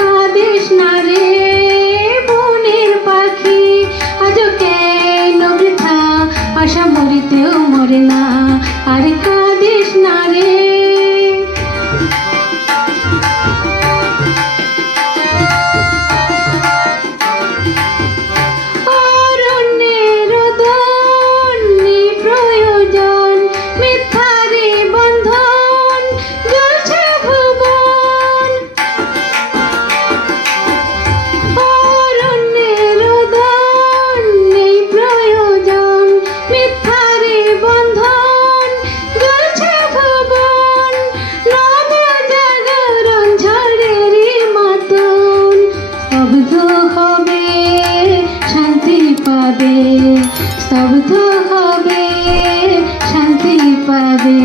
কাঁদিস না রে পাখি। আশা মরিতেও মরে না। আর হবে শান্তি পাবে। স্তব্ধ হবে শান্তি পাবে।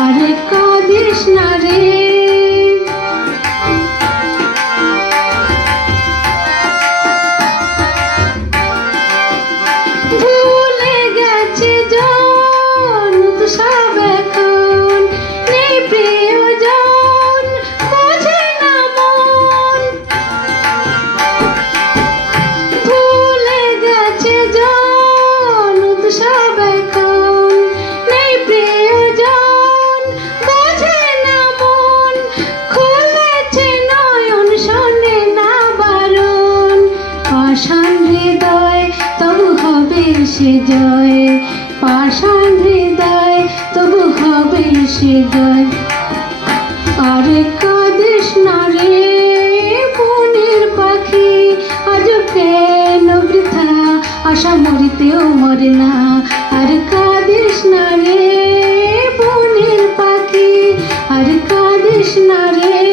আর কাঁদিস না রে সে জয় পাশান হৃদয়, তবু হবে সে জয়। আরে কাদেশ না রে বনের পাখি আজ কেন বৃথা? আশা মরিতেও মরে না। আর কাদেশ না রে বনের পাখি, আর কাদেশ না রে